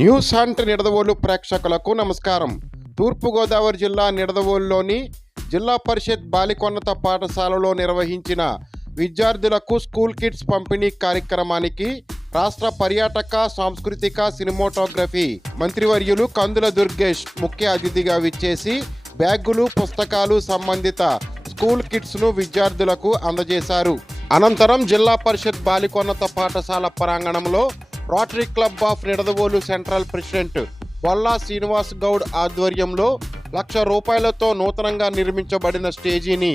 News hunt Nidadavolu ప్రేక్షకులకు నమస్కారం. తూర్పుగోదావరి జిల్లా నిడదవోలులోని జిల్లా పరిషత్ బాలికోన్నత పాఠశాలలో నిర్వహించిన విద్యార్థులకు స్కూల్ కిట్స్ పంపిణీ కార్యక్రమానికి రాష్ట్ర పర్యాటక సాంస్కృతిక సినిమాటోగ్రఫీ మంత్రివర్యులు కందుల దుర్గేష్ ముఖ్య అతిథిగా విచ్చేసి బ్యాగులు, పుస్తకాలు సంబంధిత స్కూల్ కిట్స్ను విద్యార్థులకు అందజేశారు. అనంతరం జిల్లా పరిషత్ బాలికోన్నత పాఠశాల ప్రాంగణంలో rotary club of Nidadavolu central president Bolla Srinivas Goud ఆధ్వర్యంలో ₹1,00,000తో నూతనంగా నిర్మించబడిన స్టేజీని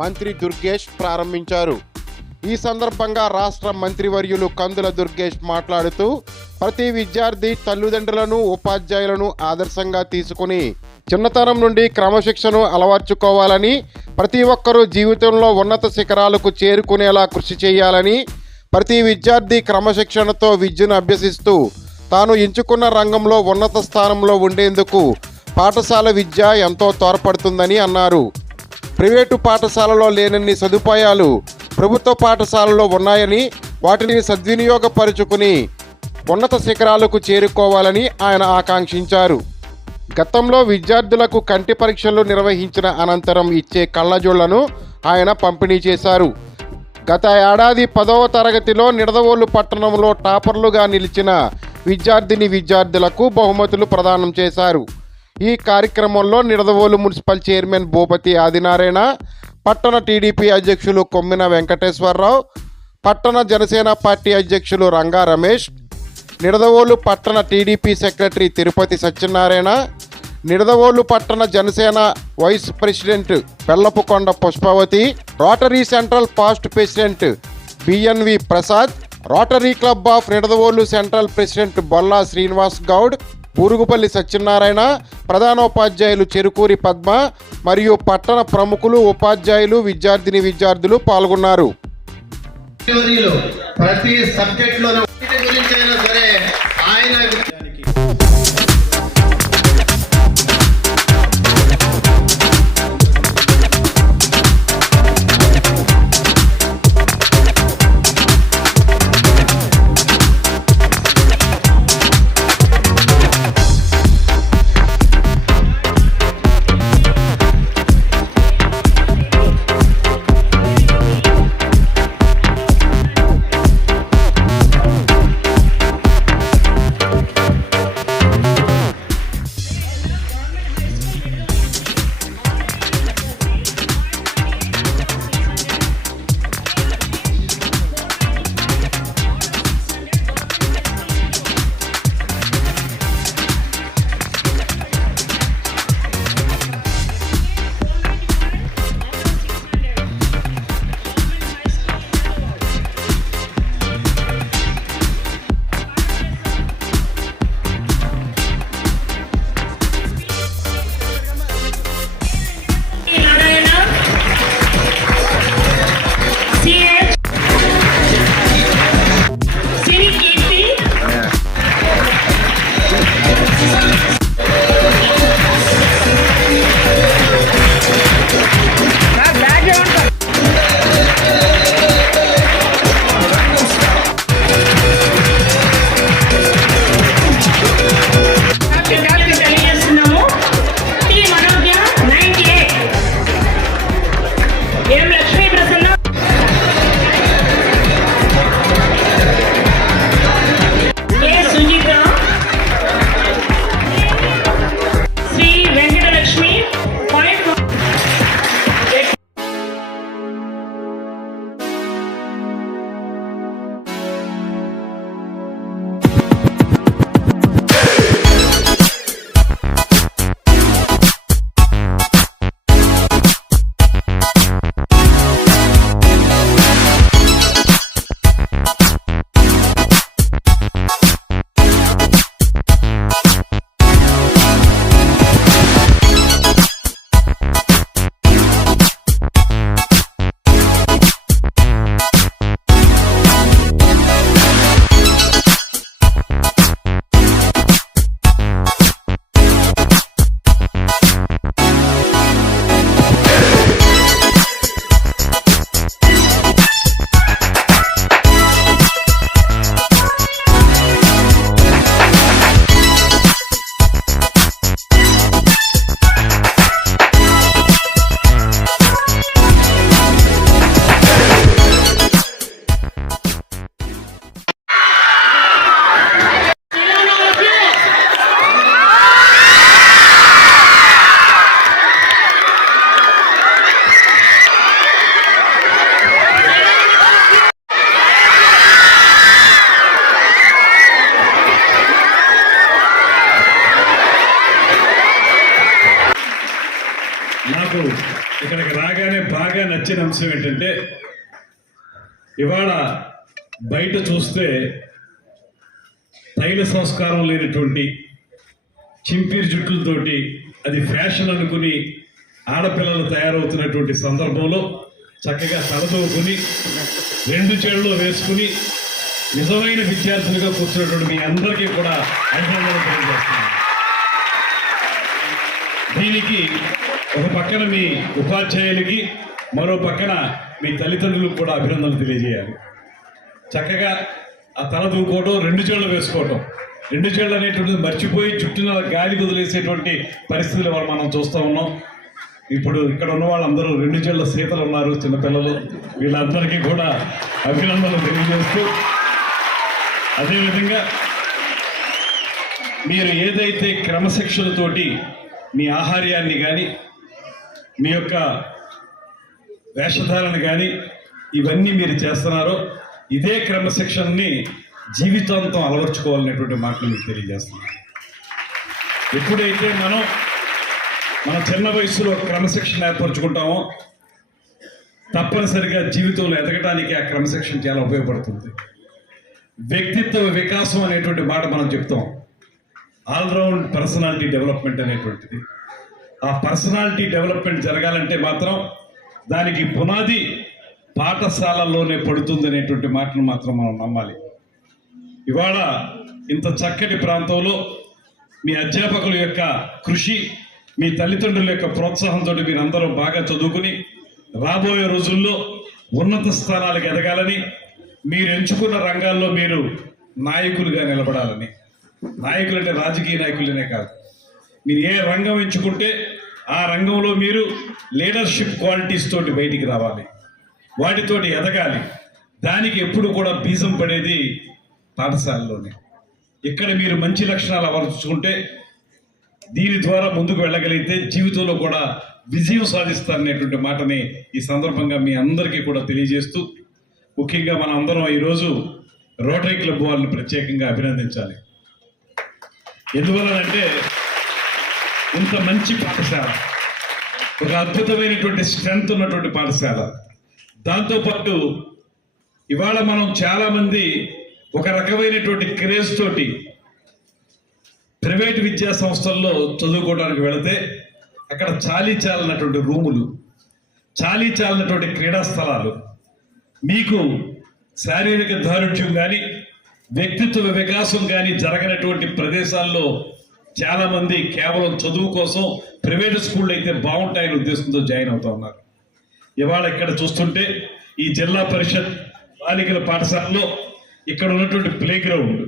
మంత్రి దుర్గేష్ ప్రారంభించారు. ఈ సందర్భంగా రాష్ట్ర మంత్రివర్యులు కందుల దుర్గేష్ మాట్లాడుతూ ప్రతి విద్యార్థి తల్లిదండ్రులను, ఉపాధ్యాయులను ఆదర్శంగా తీసుకుని చిన్నతనం నుండి క్రమశిక్షణను అలవర్చుకోవాలని, ప్రతి ఒక్కరూ జీవితంలో ఉన్నత శిఖరాలకు చేరుకునేలా కృషి చేయాలని, ప్రతి విద్యార్థి క్రమశిక్షణతో విద్యను అభ్యసిస్తూ తాను ఎంచుకున్న రంగంలో ఉన్నత స్థానంలో ఉండేందుకు పాఠశాల విద్య ఎంతో తోడ్పడుతుందని అన్నారు. ప్రైవేటు పాఠశాలలో లేనన్ని సదుపాయాలు ప్రభుత్వ పాఠశాలలో ఉన్నాయని, వాటిని సద్వినియోగపరుచుకుని ఉన్నత శిఖరాలకు చేరుకోవాలని ఆయన ఆకాంక్షించారు. గతంలో విద్యార్థులకు కంటి పరీక్షలు నిర్వహించిన అనంతరం ఇచ్చే కళ్ళజోళ్లను ఆయన పంపిణీ చేశారు. గత ఏడాది 10వ తరగతిలో నిడదవోలు పట్టణంలో టాపర్లుగా నిలిచిన విద్యార్థులకు బహుమతులు ప్రదానం చేశారు. ఈ కార్యక్రమంలో నిడదవోలు మున్సిపల్ చైర్మన్ భూపతి ఆదినారాయణ, పట్టణ టీడీపీ అధ్యక్షులు కొమ్మిన వెంకటేశ్వరరావు, పట్టణ జనసేన పార్టీ అధ్యక్షులు రంగా రమేష్, నిడదవోలు పట్టణ టీడీపీ సెక్రటరీ తిరుపతి సత్యనారాయణ, నిడదవోలు పట్టణ Janasena vice president Bellapukonda Pushpavathi, rotary central past president BNV Prasad, rotary club of Nidadavolu central president Bolla Srinivas Goud, Burugupalli Satyanarayana, ప్రధానోపాధ్యాయులు చెరుకూరి పద్మ మరియు పట్టణ ప్రముఖులు, ఉపాధ్యాయులు, విద్యార్థులు పాల్గొన్నారు. ప్రతి సబ్జెక్టులోనూ గురించైనా సరే ఆయన నాకు ఇక్కడికి రాగానే బాగా నచ్చిన అంశం ఏంటంటే ఇవాళ బయట చూస్తే తైల సంస్కారం లేనటువంటి చింపిరి జుట్టులతోటి అది ఫ్యాషన్ అనుకుని ఆడపిల్లలు తయారవుతున్నటువంటి సందర్భంలో చక్కగా తలదూకుని 2 చేళ్ళు వేసుకుని నిజమైన విద్యార్థులుగా కూర్చున్నటువంటి మీ అందరికీ కూడా అభినందనలు తెలియజేస్తున్నాను. దీనికి ఒక పక్కన మీ ఉపాధ్యాయులకి, మరో పక్కన మీ తల్లిదండ్రులకు కూడా అభినందనలు తెలియజేయాలి. చక్కగా ఆ తల దూకోవడం, 2 చేళ్ళు వేసుకోవటం, 2 చేళ్ళు అనేటువంటిది మర్చిపోయి చుట్టూన గాలి కుదిలేసేటువంటి పరిస్థితులు మనం చూస్తూ ఉన్నాం. ఇప్పుడు ఇక్కడ ఉన్న వాళ్ళందరూ 2 చేళ్ళ సీతలు ఉన్నారు, చిన్నపిల్లలు. వీళ్ళందరికీ కూడా అభినందనలు తెలియజేస్తూ, అదేవిధంగా మీరు ఏదైతే క్రమశిక్షణతోటి మీ ఆహార్యాన్ని కానీ మీ యొక్క వేషధారణ కానీ ఇవన్నీ మీరు చేస్తున్నారో ఇదే క్రమశిక్షణని జీవితాంతం అలవర్చుకోవాలనేటువంటి మాటలు మీకు తెలియజేస్తున్నాను. ఎప్పుడైతే మన చిన్న వయసులో క్రమశిక్షణ ఏర్పరచుకుంటామో తప్పనిసరిగా జీవితంలో ఎదగడానికి ఆ క్రమశిక్షణ చాలా ఉపయోగపడుతుంది. వ్యక్తిత్వ వికాసం అనేటువంటి మాట మనం చెప్తాం. ఆల్రౌండ్ పర్సనాలిటీ డెవలప్మెంట్ అనేటువంటిది. ఆ పర్సనాలిటీ డెవలప్మెంట్ జరగాలంటే మాత్రం దానికి పునాది పాఠశాలల్లోనే పడుతుంది అనేటువంటి మాటను మాత్రం మనం నమ్మాలి. ఇవాళ ఇంత చక్కటి ప్రాంతంలో మీ అధ్యాపకుల యొక్క కృషి, మీ తల్లిదండ్రుల యొక్క ప్రోత్సాహంతో మీరందరూ బాగా చదువుకుని రాబోయే రోజుల్లో ఉన్నత స్థానాలకు ఎదగాలని, మీరు ఎంచుకున్న రంగాల్లో మీరు నాయకులుగా నిలబడాలని. నాయకులు అంటే రాజకీయ నాయకులనే కాదు, మీరు ఏ రంగం ఎంచుకుంటే ఆ రంగంలో మీరు లీడర్షిప్ క్వాలిటీస్ తోటి బయటికి రావాలి, వాటితోటి ఎదగాలి. దానికి ఎప్పుడు కూడా బీజం పడేది పాఠశాలలోనే. ఇక్కడ మీరు మంచి లక్షణాలు అమర్చుకుంటే దీని ద్వారా ముందుకు వెళ్ళగలిగితే జీవితంలో కూడా విజయం సాధిస్తారనేటువంటి మాటని ఈ సందర్భంగా మీ అందరికీ కూడా తెలియజేస్తూ, ముఖ్యంగా మన అందరం ఈరోజు రోటరీ క్లబ్ వాళ్ళని ప్రత్యేకంగా అభినందించాలి. ఎందువలనంటే ఇంత మంచి పాఠశాల, ఒక అద్భుతమైనటువంటి స్ట్రెంగ్త్ ఉన్నటువంటి పాఠశాల. దాంతోపాటు ఇవాళ మనం చాలామంది ఒక రకమైనటువంటి క్రేజ్ తోటి ప్రైవేట్ విద్యా సంస్థల్లో చదువుకోవడానికి వెళితే అక్కడ చాలీచాలన్నటువంటి రూములు, చాలీచాలన్నటువంటి క్రీడా స్థలాలు, మీకు శారీరక దారుఢ్యం కానీ వ్యక్తిత్వ వికాసం కానీ జరగనటువంటి ప్రదేశాల్లో చాలామంది కేవలం చదువు కోసం ప్రైవేట్ స్కూళ్ళు అయితే బాగుంటాయని ఉద్దేశంతో జాయిన్ అవుతా ఉన్నారు. ఇవాళ ఇక్కడ చూస్తుంటే ఈ జిల్లా పరిషత్ బాలికల పాఠశాలలో ఇక్కడ ఉన్నటువంటి ప్లే గ్రౌండ్,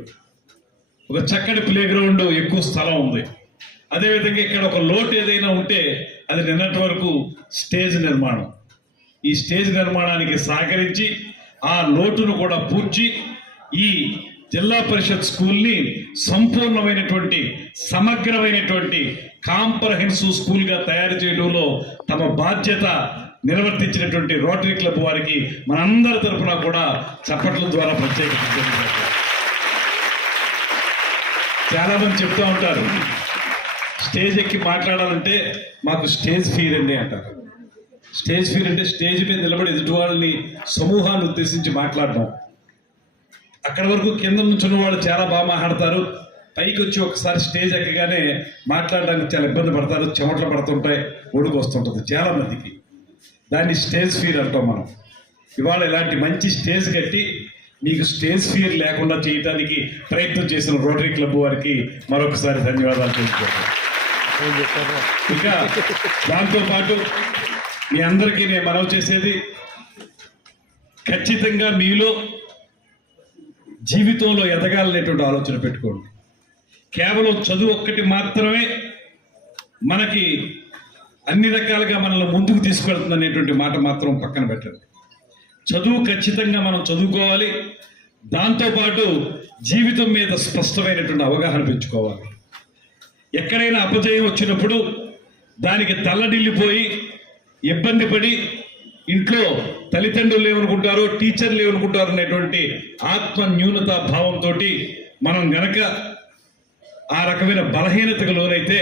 ఒక చక్కటి ప్లే గ్రౌండ్, ఎక్కువ స్థలం ఉంది. అదేవిధంగా ఇక్కడ ఒక లోటు ఏదైనా ఉంటే అది నిన్నటి వరకు స్టేజ్ నిర్మాణం. ఈ స్టేజ్ నిర్మాణానికి సహకరించి ఆ లోటును కూడా పూడ్చి ఈ జిల్లా పరిషత్ స్కూల్ని సంపూర్ణమైనటువంటి సమగ్రమైనటువంటి కాంప్రహెన్సివ్ స్కూల్గా తయారు చేయడంలో తమ బాధ్యత నిర్వర్తించినటువంటి రోటరీ క్లబ్ వారికి మనందరి తరఫున కూడా చప్పట్ల ద్వారా ప్రత్యేకంగా చాలా మంది చెప్తూ ఉంటారు, స్టేజ్ ఎక్కి మాట్లాడాలంటే మాకు స్టేజ్ ఫీర్ అండి అంటారు. స్టేజ్ ఫీర్ అంటే స్టేజ్ మీద నిలబడి ఎదుటి వాళ్ళని సమూహాన్ని ఉద్దేశించి మాట్లాడడం. అక్కడి వరకు కింద నుంచున్న వాళ్ళు చాలా బాగా మాట్లాడతారు, పైకి వచ్చి ఒకసారి స్టేజ్ ఎక్కగానే మాట్లాడడానికి చాలా ఇబ్బంది పడతారు, చెమటలు పడుతుంటాయి, ఒడుగు వస్తుంటుంది చాలా మందికి. దాన్ని స్టేజ్ ఫీర్ అంటాం మనం. ఇవాళ ఇలాంటి మంచి స్టేజ్ కట్టి మీకు స్టేజ్ ఫియర్ లేకుండా చేయడానికి ప్రయత్నం చేసిన రోటరీ క్లబ్ వారికి మరొకసారి ధన్యవాదాలు తెలుపుకుంటాను. ఇంకా దాంతోపాటు మీ అందరికీ నేను మనవి చేసేది, ఖచ్చితంగా మీలో జీవితంలో ఎదగాలనేటువంటి ఆలోచన పెట్టుకోండి. కేవలం చదువు ఒక్కటి మాత్రమే మనకి అన్ని రకాలుగా మనల్ని ముందుకు తీసుకెళ్తుంది అనేటువంటి మాట మాత్రం పక్కన పెట్టండి. చదువు ఖచ్చితంగా మనం చదువుకోవాలి, దాంతోపాటు జీవితం మీద స్పష్టమైనటువంటి అవగాహన పెంచుకోవాలి. ఎక్కడైనా అపజయం వచ్చినప్పుడు దానికి తల్లడిల్లిపోయి ఇబ్బంది పడి ఇంట్లో తల్లిదండ్రులు ఏమనుకుంటారో టీచర్లు ఏమనుకుంటారో అనేటువంటి ఆత్మ న్యూనత భావంతో మనం గనక ఆ రకమైన బలహీనతకు లోనైతే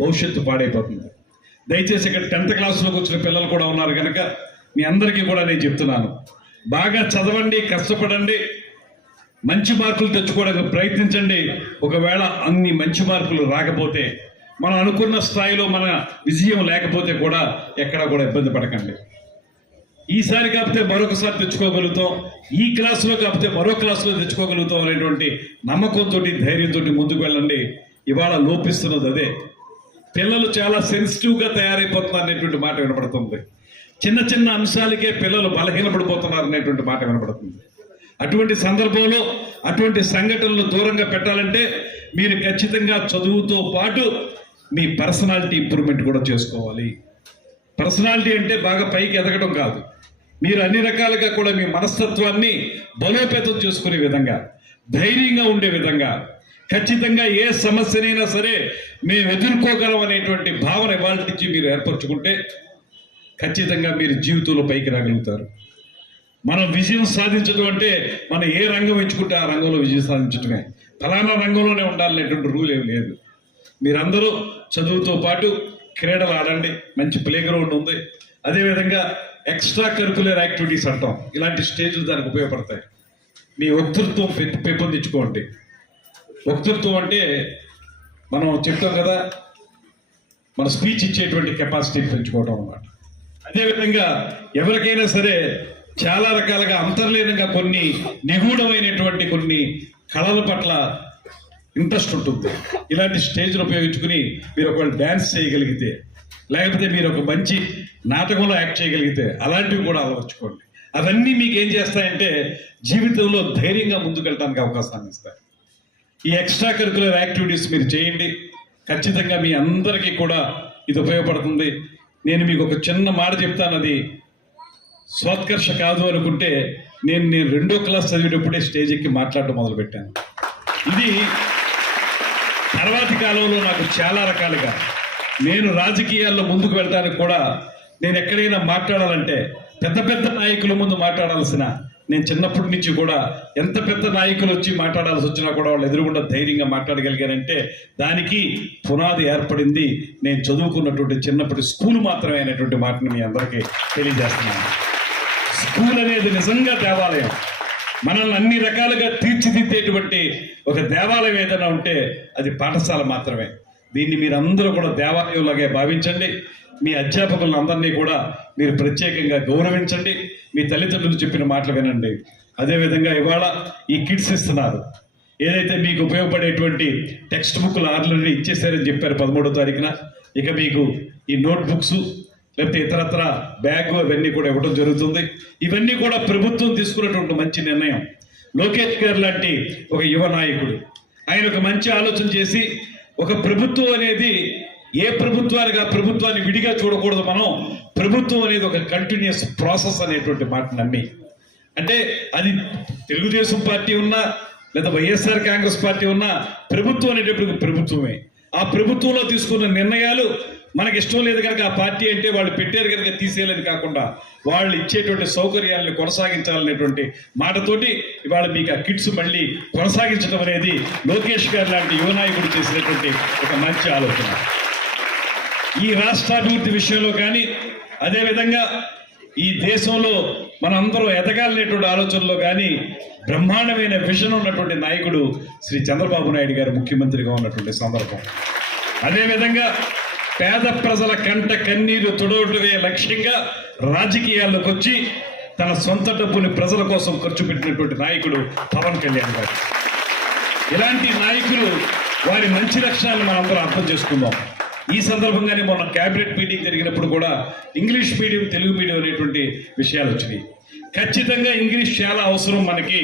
భవిష్యత్తు పాడైపోతుంది. దయచేసి ఇక్కడ 10th క్లాస్లోకి వచ్చిన పిల్లలు కూడా ఉన్నారు కనుక మీ అందరికీ కూడా నేను చెప్తున్నాను, బాగా చదవండి, కష్టపడండి, మంచి మార్కులు తెచ్చుకోవడానికి ప్రయత్నించండి. ఒకవేళ అన్ని మంచి మార్కులు రాకపోతే, మనం అనుకున్న స్థాయిలో మన విజయం లేకపోతే కూడా ఎక్కడా కూడా ఇబ్బంది పడకండి. ఈసారి కాకపోతే మరొకసారి తెచ్చుకోగలుగుతాం, ఈ క్లాసులో కాకపోతే మరో క్లాసులో తెచ్చుకోగలుగుతాం అనేటువంటి నమ్మకంతో, ధైర్యంతో ముందుకు వెళ్ళండి. ఇవాళ లోపిస్తున్నది అదే. పిల్లలు చాలా సెన్సిటివ్గా తయారైపోతున్నారు అనేటువంటి మాట వినపడుతుంది. చిన్న చిన్న అంశాలకే పిల్లలు బలహీనపడిపోతున్నారు అనేటువంటి మాట వినపడుతుంది. అటువంటి సందర్భంలో అటువంటి సంఘటనలు దూరంగా పెట్టాలంటే మీరు ఖచ్చితంగా చదువుతో పాటు మీ పర్సనాలిటీ ఇంప్రూవ్మెంట్ కూడా చేసుకోవాలి. పర్సనాలిటీ అంటే బాగా పైకి ఎదగడం కాదు, మీరు అన్ని రకాలుగా కూడా మీ మనస్తత్వాన్ని బలోపేతం చేసుకునే విధంగా, ధైర్యంగా ఉండే విధంగా, ఖచ్చితంగా ఏ సమస్యనైనా సరే మేము ఎదుర్కోగలం అనేటువంటి భావన ఇవాళ నుంచి మీరు ఏర్పరచుకుంటే ఖచ్చితంగా మీరు జీవితంలో పైకి రాగలుగుతారు. మనం విజయం సాధించడం అంటే మనం ఏ రంగం ఎంచుకుంటే ఆ రంగంలో విజయం సాధించడమే, ఫలానా రంగంలోనే ఉండాలనేటువంటి రూల్ ఏమి లేదు. మీరందరూ చదువుతో పాటు క్రీడలు ఆడండి, మంచి ప్లే గ్రౌండ్ ఉంది. అదేవిధంగా ఎక్స్ట్రా కరికులర్ యాక్టివిటీస్ అంటాం, ఇలాంటి స్టేజ్లు దానికి ఉపయోగపడతాయి. మీ వక్తృత్వం పెంపొందించుకోండి. వక్తృత్వం అంటే మనం చెప్తాం కదా, మన స్పీచ్ ఇచ్చేటువంటి కెపాసిటీ పెంచుకోవడం అన్నమాట. అదేవిధంగా ఎవరికైనా సరే చాలా రకాలుగా అంతర్లీనంగా కొన్ని నిగూఢమైనటువంటి కొన్ని కళల పట్ల ఇంట్రెస్ట్ ఉంటుంది. ఇలాంటి స్టేజ్ను ఉపయోగించుకుని మీరు ఒకవేళ డ్యాన్స్ చేయగలిగితే, లేకపోతే మీరు ఒక మంచి నాటకంలో యాక్ట్ చేయగలిగితే అలాంటివి కూడా అలవర్చుకోండి. అవన్నీ మీకు ఏం చేస్తాయంటే జీవితంలో ధైర్యంగా ముందుకెళ్ళడానికి అవకాశాన్ని ఇస్తాయి. ఈ ఎక్స్ట్రా కరికులర్ యాక్టివిటీస్ మీరు చేయండి, ఖచ్చితంగా మీ అందరికీ కూడా ఇది ఉపయోగపడుతుంది. నేను మీకు ఒక చిన్న మాట చెప్తాను, అది స్వోత్కర్ష కాదు అనుకుంటే నేను 2వ క్లాస్ చదివేటప్పుడే స్టేజ్ ఎక్కి మాట్లాడడం మొదలుపెట్టాను. ఇది తర్వాతి కాలంలో నాకు చాలా రకాలుగా, నేను రాజకీయాల్లో ముందుకు వెళ్ళడానికి కూడా, నేను ఎక్కడైనా మాట్లాడాలంటే పెద్ద పెద్ద నాయకుల ముందు మాట్లాడాల్సిన, నేను చిన్నప్పటి నుంచి కూడా ఎంత పెద్ద నాయకులు వచ్చి మాట్లాడాల్సి వచ్చినా కూడా వాళ్ళు ఎదురుగుండా ధైర్యంగా మాట్లాడగలిగారంటే దానికి పునాది ఏర్పడింది నేను చదువుకున్నటువంటి చిన్నప్పటి స్కూల్ మాత్రమే అనేటువంటి మాటను మీ అందరికీ తెలియజేస్తున్నాను. స్కూల్ అనేది నిజంగా దేవాలయం, మనల్ని అన్ని రకాలుగా తీర్చిదిద్దేటువంటి ఒక దేవాలయం ఏదైనా ఉంటే అది పాఠశాల మాత్రమే. దీన్ని మీరందరూ కూడా దేవాలయంలాగే భావించండి. మీ అధ్యాపకులను అందరినీ కూడా మీరు ప్రత్యేకంగా గౌరవించండి. మీ తల్లిదండ్రులు చెప్పిన మాటలు వినండి. అదేవిధంగా ఇవాళ ఈ కిట్స్ ఇస్తున్నారు, ఏదైతే మీకు ఉపయోగపడేటువంటి టెక్స్ట్ బుక్లు ఆర్డర్ ఇచ్చేసారని చెప్పారు 13వ తారీఖున. ఇక మీకు ఈ నోట్ బుక్స్ లేకపోతే ఇతరత్ర బ్యాగ్ అవన్నీ కూడా ఇవ్వడం జరుగుతుంది. ఇవన్నీ కూడా ప్రభుత్వం తీసుకున్నటువంటి మంచి నిర్ణయం. లోకేష్ గారు లాంటి ఒక యువ నాయకుడు, ఆయన ఒక మంచి ఆలోచన చేసి, ఒక ప్రభుత్వం అనేది ఏ ప్రభుత్వానికి ఆ ప్రభుత్వాన్ని విడిగా చూడకూడదు, మనం ప్రభుత్వం అనేది ఒక కంటిన్యూస్ ప్రాసెస్ అనేటువంటి మాట నమ్మి, అంటే అది తెలుగుదేశం పార్టీ ఉన్నా లేదా వైఎస్ఆర్ కాంగ్రెస్ పార్టీ ఉన్నా ప్రభుత్వం అనేటప్పుడు ప్రభుత్వమే. ఆ ప్రభుత్వంలో తీసుకున్న నిర్ణయాలు మనకి ఇష్టం లేదు కనుక ఆ పార్టీ అంటే వాళ్ళు పెట్టారు కనుక తీసేయాలని కాకుండా వాళ్ళు ఇచ్చేటువంటి సౌకర్యాలను కొనసాగించాలనేటువంటి మాటతోటి ఇవాళ మీకు ఆ కిట్స్ మళ్ళీ కొనసాగించడం అనేది లోకేష్ గారు లాంటి యువ నాయకుడు చేసినటువంటి ఒక మంచి ఆలోచన. ఈ రాష్ట్రాభివృద్ధి విషయంలో కానీ, అదేవిధంగా ఈ దేశంలో మనందరూ ఎదగాలనేటువంటి ఆలోచనలో కానీ బ్రహ్మాండమైన విజన్ ఉన్నటువంటి నాయకుడు శ్రీ చంద్రబాబు నాయుడు గారు ముఖ్యమంత్రిగా ఉన్నటువంటి సందర్భం. అదేవిధంగా పేద ప్రజల కంట కన్నీరు తుడవటమే లక్ష్యంగా రాజకీయాల్లోకి వచ్చి తన సొంత డబ్బుని ప్రజల కోసం ఖర్చు పెట్టినటువంటి నాయకుడు పవన్ కళ్యాణ్ గారు. ఇలాంటి నాయకులు వారి మంచి లక్షణాలను మనందరం అర్థం చేసుకుందాం. ఈ సందర్భంగానే మొన్న క్యాబినెట్ మీటింగ్ జరిగినప్పుడు కూడా ఇంగ్లీష్ మీడియం, తెలుగు మీడియం అనేటువంటి విషయాలు వచ్చినాయి. ఖచ్చితంగా ఇంగ్లీష్ చాలా అవసరం మనకి.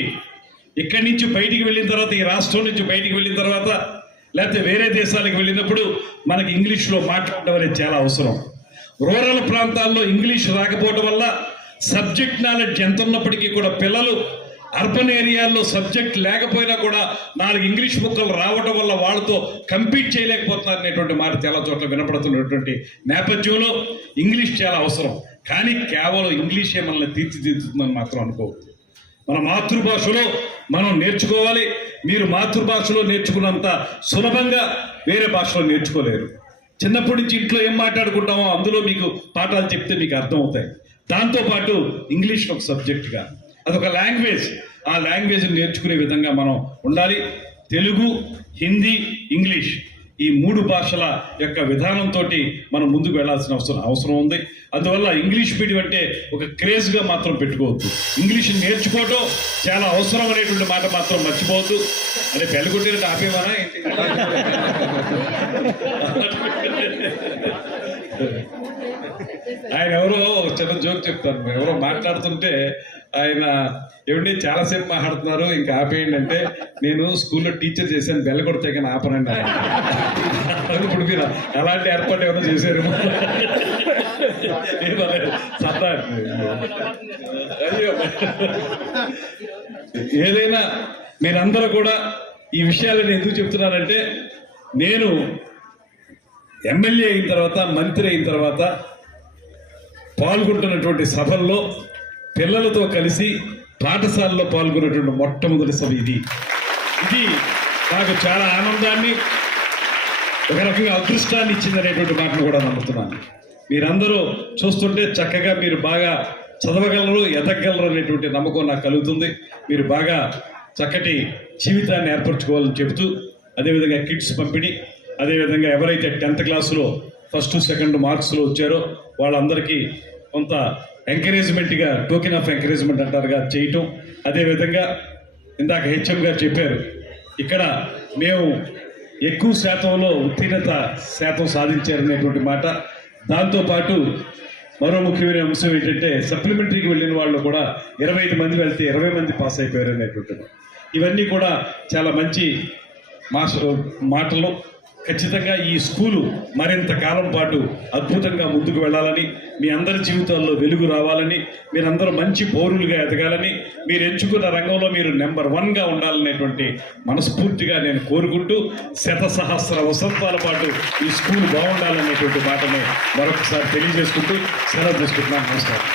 ఇక్కడి నుంచి బయటికి వెళ్ళిన తర్వాత, ఈ రాష్ట్రం నుంచి బయటికి వెళ్ళిన తర్వాత, లేకపోతే వేరే దేశాలకు వెళ్ళినప్పుడు మనకి ఇంగ్లీష్లో మాట్లాడడం అనేది చాలా అవసరం. రూరల్ ప్రాంతాల్లో ఇంగ్లీష్ రాకపోవడం వల్ల సబ్జెక్ట్ నాలెడ్జ్ ఎంత ఉన్నప్పటికీ కూడా పిల్లలు అర్బన్ ఏరియాల్లో సబ్జెక్ట్ లేకపోయినా కూడా 4 ఇంగ్లీష్ ముక్కలు రావడం వల్ల వాళ్ళతో కంపీట్ చేయలేకపోతున్నారు అనేటువంటి మాట చాలా చోట్ల వినపడుతున్నటువంటి నేపథ్యంలో ఇంగ్లీష్ చాలా అవసరం. కానీ కేవలం ఇంగ్లీషే మనల్ని తీర్చిదిద్దుతుందని మాత్రం అనుకోవద్దు. మన మాతృభాషలో మనం నేర్చుకోవాలి. మీరు మాతృభాషలో నేర్చుకున్నంత సులభంగా వేరే భాషలో నేర్చుకోలేరు. చిన్నప్పటి నుంచి ఇంట్లో ఏం మాట్లాడుకుంటామో అందులో మీకు పాఠాలు చెప్తే మీకు అర్థమవుతాయి. దాంతోపాటు ఇంగ్లీష్ ఒక సబ్జెక్టుగా, అదొక లాంగ్వేజ్. ఆ లాంగ్వేజ్ నేర్చుకునే విధంగా మనం ఉండాలి. తెలుగు, హిందీ, ఇంగ్లీష్ ఈ 3 భాషల యొక్క విధానంతో మనం ముందుకు వెళ్లాల్సిన అవసరం ఉంది. అందువల్ల ఇంగ్లీష్ మీడియం అంటే ఒక క్రేజ్గా మాత్రం పెట్టుకోవద్దు. ఇంగ్లీష్ నేర్చుకోవటం చాలా అవసరం అనేటువంటి మాట మాత్రం మర్చిపోవద్దు. అదే పెళ్ళికొట్టినట్టు ఆపేమనా ఏంటి? ఆయన ఎవరో చిన్న జోక్ చెప్తారు. ఎవరో మాట్లాడుతుంటే ఆయన ఏమండి చాలాసేపు మాట్లాడుతున్నారు ఇంకా ఆపేయండి అంటే, నేను స్కూల్లో టీచర్ చేశాను, బెల్ల కొడితే కానీ ఆపనండి. ఇప్పుడు మీరు అలాంటి ఏర్పాటు ఏమైనా చేశారు? సత్తా అయ్యో. ఏదైనా మీరందరూ కూడా ఈ విషయాలను ఎందుకు చెప్తున్నానంటే, నేను ఎమ్మెల్యే అయిన తర్వాత, మంత్రి అయిన తర్వాత పాల్గొంటున్నటువంటి సభల్లో పిల్లలతో కలిసి పాఠశాలలో పాల్గొనేటువంటి మొట్టమొదటి సభ ఇది. నాకు చాలా ఆనందాన్ని, ఒక రకంగా అదృష్టాన్ని ఇచ్చిందనేటువంటి మాటను కూడా నమ్ముతున్నాను. మీరందరూ చూస్తుంటే చక్కగా మీరు బాగా చదవగలరు, ఎదగలరు అనేటువంటి నమ్మకం నాకు కలుగుతుంది. మీరు బాగా చక్కటి జీవితాన్ని ఏర్పరచుకోవాలని చెబుతూ, అదేవిధంగా కిట్స్ పంపిణీ, అదేవిధంగా ఎవరైతే 10th క్లాసులో 1st, 2nd మార్క్స్లో వచ్చారో వాళ్ళందరికీ కొంత ఎంకరేజ్మెంట్గా, టోకెన్ ఆఫ్ ఎంకరేజ్మెంట్ అంటారుగా చేయటం. అదేవిధంగా ఇందాక హెచ్ఎం గారు చెప్పారు, ఇక్కడ మేము ఎక్కువ శాతంలో ఉత్తీర్ణత శాతం సాధించారనేటువంటి మాట. దాంతోపాటు మరో ముఖ్యమైన అంశం ఏంటంటే, సప్లిమెంటరీకి వెళ్ళిన వాళ్ళు కూడా 25 మంది వెళ్తే 20 మంది పాస్ అయిపోయారు అనేటువంటిది. ఇవన్నీ కూడా చాలా మంచి మాటలు. ఖచ్చితంగా ఈ స్కూలు మరింత కాలం పాటు అద్భుతంగా ముందుకు వెళ్ళాలని, మీ అందరి జీవితాల్లో వెలుగు రావాలని, మీరందరూ మంచి పౌరులుగా ఎదగాలని, మీరు ఎంచుకున్న రంగంలో మీరు నెంబర్ 1గా ఉండాలనేటువంటి మనస్ఫూర్తిగా నేను కోరుకుంటూ, 100 సహస్ర వసంతాల పాటు ఈ స్కూల్ బాగుండాలనేటువంటి మాటని మరొకసారి తెలియజేసుకుంటూ సెలవు తీసుకుంటున్నాను. నమస్కారం.